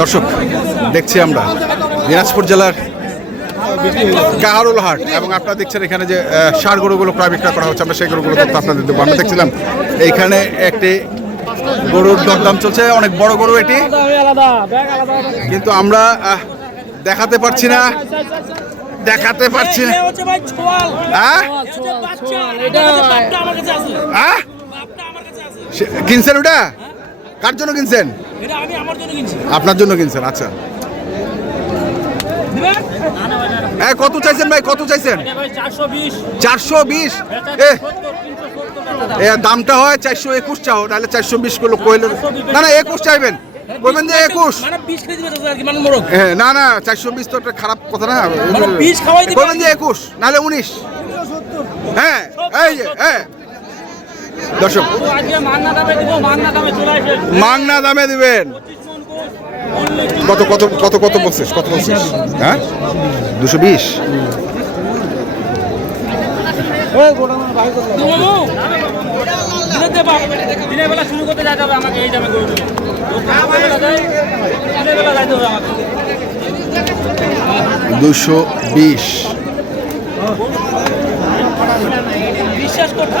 দর্শক দেখছি আমরা দিনাজপুর জেলার কাহারুল হাট এবং আপনারা দেখছেন এখানে যে সার গরুগুলো প্রায় বিক্রয় করা হচ্ছে আমরা সেই গরুগুলো তথ্য আপনাদের দেবো। আমরা দেখছিলাম এইখানে একটি গরুর দরদাম চলছে অনেক বড় গরু এটি। কিন্তু আমরা দেখাতে পারছি না। দেখাতে পারছি না। হ্যাঁ? হ্যাঁ? কিনছেন ওটা? কার জন্য কিনছেন? আপনার জন্য কিনছেন আচ্ছা। কত চাইছেন ভাই? কত চাইছেন? এটা ভাই 420 চারশো বিশ? এ 70 370 এ দামটা হয় চারশো একুশ চাও তাহলে চারশো বিশ কিলো কইলে না না একুশ চাইবেন। বলবেন যে একুশ। মানে 20 কেজি দিবে আর কি মোরগ। হ্যাঁ না না চারশো বিশ তো একটা খারাপ কথা না। বলবেন যে একুশ নাহলে উনিশ। হ্যাঁ এই যে হ্যাঁ। দর্শক, মাংনা দামে দিবেন। কত কত কত কত বলছিস? কত বলছিস? হ্যাঁ? দুশো বিশ। দুশো বিশ। বিশ্বাস করতে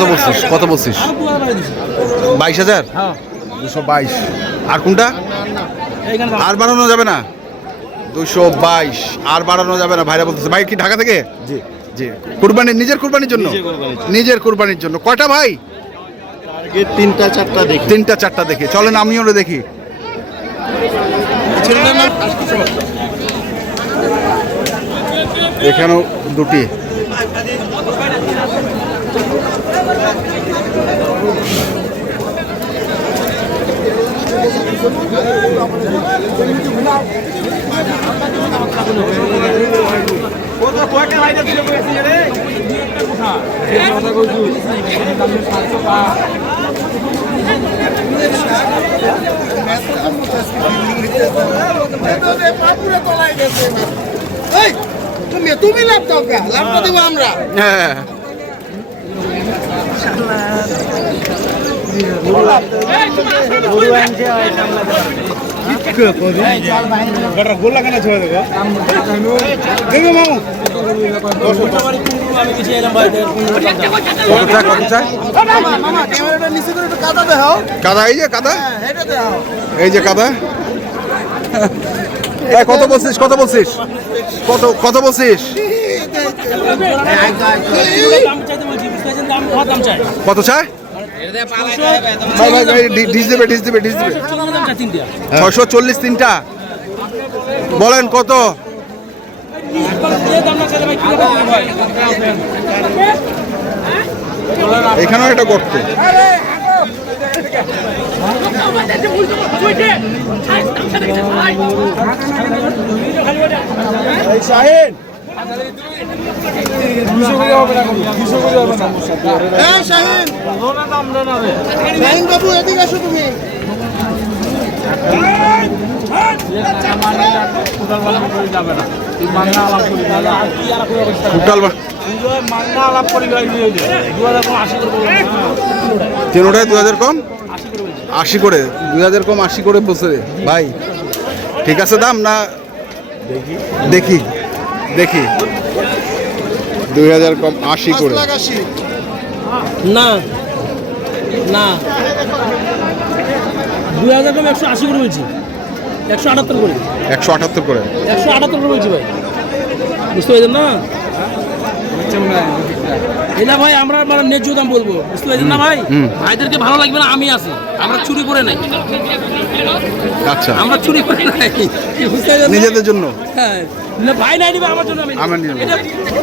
কত বলছিস? কত বলছিস? বাইশ হাজার? হ্যাঁ। দুশো বাইশ। আর কোনটা? আর বাড়ানো যাবে না? দুশো বাইশ। আর বাড়ানো যাবে না ভাইরা বলতেছে। ভাই কি ঢাকা থেকে? জি। জি। কুরবানি নিজের কুরবানির জন্য? নিজের কুরবানির জন্য। কয়টা ভাই? তিনটা চারটা দেখি। তিনটা চারটা দেখি। চলেন আমিও দেখি। এখানেও দুটি। তুমি লাভ দাও কে? লাভটা দেবো আমরা। হ্যাঁ। চায় কত চায় মামা হ্যাঁ এই যে কাদা কত বলছিস কত বলছিস কত কত বলছিস দাম চাইতে বলছি বুঝতে পারছেন দাম কত চাই চায় ভাই ভাই ভাই ডিস দেবে ডিস দেবে ডিস দেবে চল্লিশ তিনটা ছয়শো চল্লিশ তিনটা বলেন কত হয় এখানেও একটা গর্ত হ্যাঁ শাহিন শাহিন বাবু তিনোটায় দু হাজার কম? আশি করে। দুই হাজার কম, আশি করে বলছে ভাই, ঠিক আছে দাম না? দেখি। দেখি। দুই হাজার কম আশি করে। না। না। দুই হাজার কম একশো আশি করে বলছি। একশো আটাত্তর করে। একশো আটাত্তর করে। একশো আটাত্তর করে বলছি ভাই। বুঝতে পারছেন না? এটা ভাই আমরা মানে ন্যায্য দাম বলব। বুঝতে পারছেন না ভাই? ভাইদেরকে ভালো লাগবে না আমি আছি। আমরা চুরি করে নাই। আচ্ছা। আমরা চুরি করে নাই? নিজেদের জন্য? হ্যাঁ। ভাই নাই নিবে আমার জন্য আমি।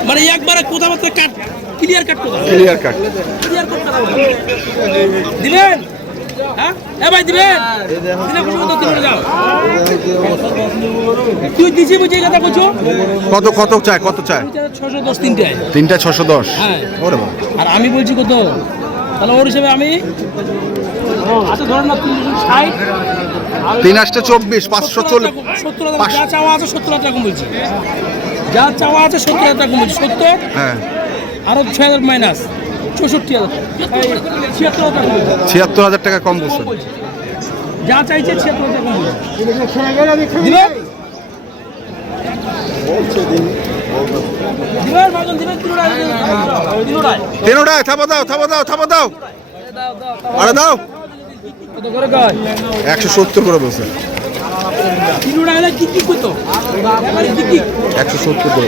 মানে একবারে কথাবার্তা cut clear cut clear cut clear cut দিবেন? হ্যাঁ? এ ভাই দিবেন দিলে খুশি মতো দিবেন যাও। তুই দিছি বুঝি কথা কত কত চায় কত চায়? ছশো দশ তিনটায় তিনটা ছশো দশ। হ্যাঁ। আর আমি বলছি কত? তাহলে ওর হিসেবে আমি আচ্ছা ধরেন না তিনশো ষাট। তিন আসতে চব্বিশ পাঁচশো চল্লিশ। সত্তর হাজার যা চাওয়া আছে সত্তর হাজার টাকা বলছি। যা চাওয়া আছে সত্তর হাজার টাকা বলছি। সত্তর? হ্যাঁ। আরও ছয় হাজার মাইনাস। চৌষট্টি হাজার। ছিয়াত্তর হাজার টাকা বলছি। কম বলছি। যা চাইছে ছিয়াত্তর হাজার টাকা বলছি। থাপা দাও থাপা দাও থাপা দাও। আরে দাও। একশো সত্তর করে বলছেন তিনোটা হলে কি কি করতো এবারে কি কি একশো সত্তর করে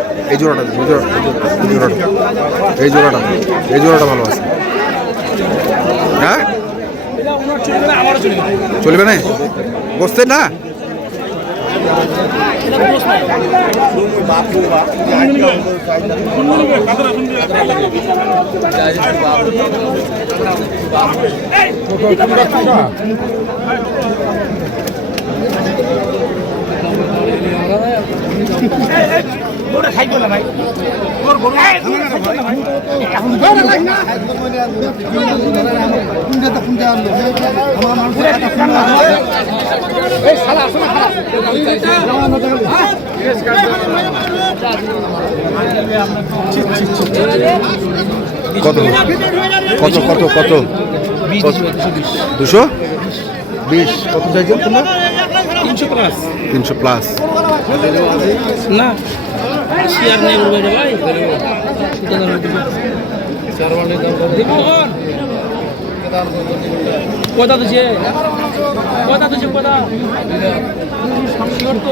এই জোড়াটা এই এই জোড়াটা এই জোড়াটা। এই জোড়াটা ভালো আছে। হ্যাঁ? চলবে না? আমারও চলবে না? চলবে না কত? কত কত কত? দুশো? বিশ। কত চাইছেন তোমরা? তিনশো প্লাস। তিনশো প্লাস। না। শেয়ার নেই বলবে রে ভাই দেখো কখন কথা দিছে কথা দিছে কথা শিওর তো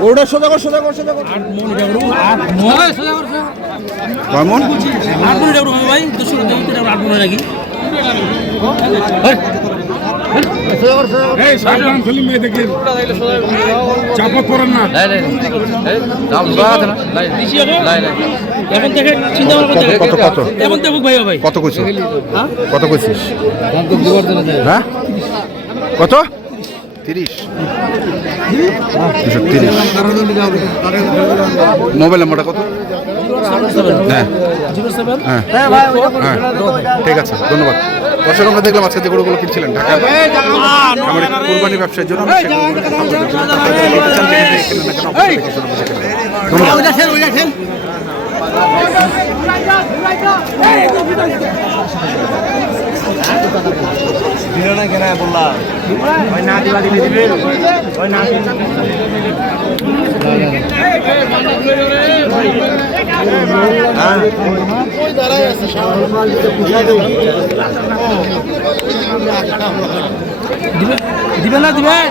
গরুটা সোজা কর সোজা কর সোজা কর। মন গরু, আট মন ভাই দুশো আট মনে নাকি? এখন দেখে চিন্তা কত, কত? এখন দেখুক ভাই ভাই। কত কইছিস কত কইছিস? হ্যাঁ? কত? তিরিশ। তিরিশ। মোবাইল নাম্বারটা কত? হ্যাঁ হ্যাঁ হ্যাঁ ঠিক আছে ধন্যবাদ দর্শক আমরা দেখলাম আজকে যে গরুগুলো কিনছিলেন ঢাকা একটি কোরবানি ব্যবসার জন্য। ধন্যবাদ দিল না কেন বললাম ওই দিবা না দিবেন না দিবেন?